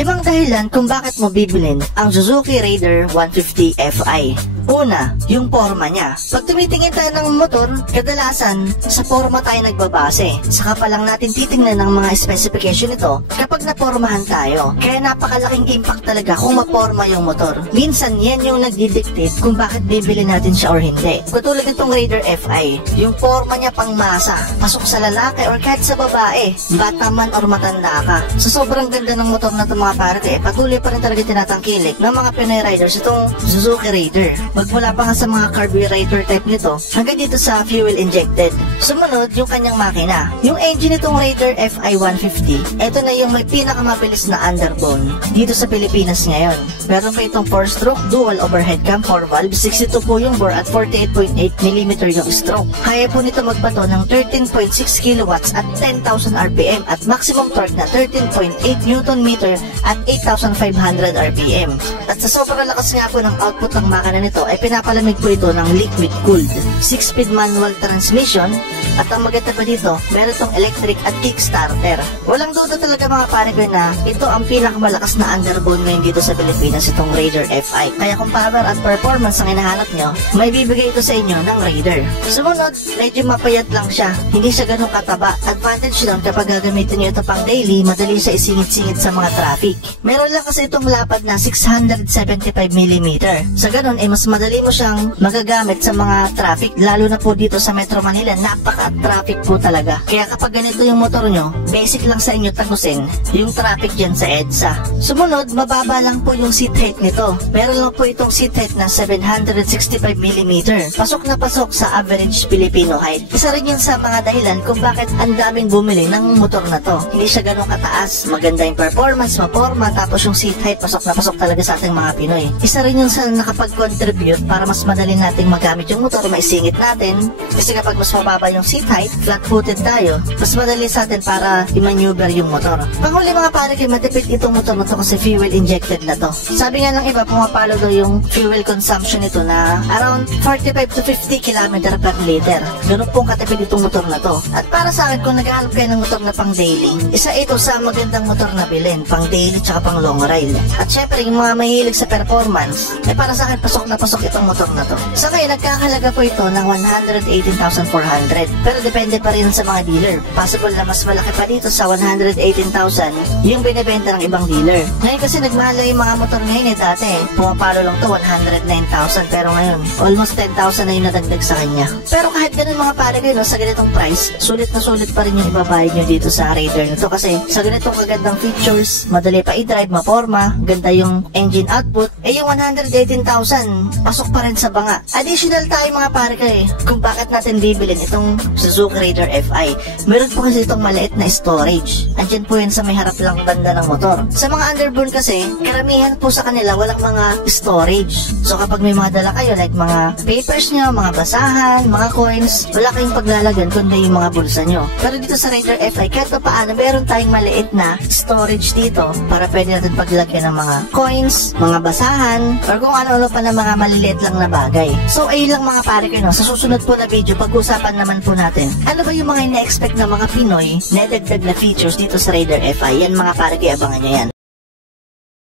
5 dahilan kung bakit mo bibilin ang Suzuki Raider 150 Fi. Una, yung forma niya. Pag tumitingin tayo ng motor, kadalasan sa forma tayo nagbabase. Saka pa lang natin titingnan ng mga specification nito kapag napormahan tayo. Kaya napakalaking impact talaga kung maporma yung motor. Minsan yan yung nagdidictate kung bakit bibili natin siya or hindi. Katulad nitong Raider Fi, yung forma niya pang masa, pasok sa lalaki or kahit sa babae, bata man or matanda ka. Sa sobrang ganda ng motor na itong mga parte, patuloy pa rin talaga tinatangkilik ng mga Pinoy riders itong Suzuki Raider. Magmula pa nga sa mga carburetor type nito hanggang dito sa fuel injected. Sumunod yung kanyang makina. Yung engine nitong Raider Fi 150, ito na yung may pinakamabilis na underbone dito sa Pilipinas ngayon. Meron pa itong 4-stroke dual overhead cam 4 valve, 62 po yung bore at 48.8mm yung stroke. Kaya po nito magbato ng 13.6 kilowatts at 10,000 RPM at maximum torque na 13.8 Nm at 8,500 RPM. At sa sobrang lakas nga po ng output ng makina nito ay pinapalamig po ito ng liquid cooled 6-speed manual transmission. At ang maganda pa dito, meron itong electric at kickstarter. Walang duda talaga mga pare ko na ito ang pinakamalakas na underbone ngayon dito sa Pilipinas, itong Raider Fi. Kaya kung power at performance ang hinahanap nyo, may bibigay ito sa inyo ng Raider. Sumunod, medyo mapayat lang siya. Hindi siya ganun kataba. Advantage lang kapag gagamitin nyo ito pang daily, madali siya isingit-singit sa mga traffic. Meron lang kasi itong lapad na 675mm. Sa ganun, mas madali mo siyang magagamit sa mga traffic, lalo na po dito sa Metro Manila, napaka-traffic po talaga. Kaya kapag ganito yung motor nyo, basic lang sa inyo tagusin yung traffic dyan sa EDSA. Sumunod, mababa lang po yung seat height nito. Meron lang po itong seat height na 765mm. Pasok na pasok sa average Filipino height. Isa rin yun sa mga dahilan kung bakit ang daming bumili ng motor na to. Hindi siya ganun kataas, maganda yung performance, maporma, tapos yung seat height, pasok na pasok talaga sa ating mga Pinoy. Isa rin yun sa nakapag-contribute para mas madali nating magamit yung motor, maisingit natin. Kasi kapag mas mababa yung seat height, flat-footed tayo, mas madali sa atin para i-maneuver yung motor. Panghuli mga pare, kayo matipid itong motor na to kasi fuel injected na to. Sabi nga ng iba, pumapalo daw yung fuel consumption nito na around 45 to 50 km per liter. Ganun pong katipid itong motor na to. At para sa akin, kung naghahanap kayo ng motor na pang daily, isa ito sa magandang motor na bilhin, pang daily tsaka pang long ride. At syempre, yung mga mahilig sa performance, para sa akin, pasok na pasok itong motor na to. Sa ngayon, nagkakalaga po ito ng 118,400. Pero depende pa rin sa mga dealer. Possible na mas malaki pa dito sa 118,000 yung binibenta ng ibang dealer. Ngayon kasi nagmahal yung mga motor ngayon dati. Pumapalo lang to 109,000 pero ngayon almost 10,000 na yung nadagdag sa kanya. Pero kahit ganun mga pare kayo, sa ganitong price, sulit na sulit pa rin yung ibabayad nyo dito sa Raider nito kasi sa ganitong kagandang features, madali pa i-drive, maporma, ganda yung engine output, yung 118,000 pasok pa rin sa banga. Additional tayo mga pare kayo kung bakit natin bibilin itong Suzuki Raider Fi. Meron po kasi itong maliit na storage. Andyan po yan sa may harap lang banda ng motor. Sa mga underbone kasi, karamihan po sa kanila walang mga storage. So kapag may mga dala kayo like mga papers nyo, mga basahan, mga coins, wala kayong paglalagyan kundi yung mga bulsa nyo. Pero dito sa Raider Fi, kahit pa paano, meron tayong maliit na storage dito para pwede natin paglagyan ng mga coins, mga basahan, or kung ano-ano pa na mga maliliit lang na bagay. So ayun lang mga pare ko, sa susunod po na video, pag-usapan naman po natin ano ba yung mga ina-expect ng mga Pinoy na dagdag na features dito sa Raider Fi. Yan mga pare ko, abangan nyo yan.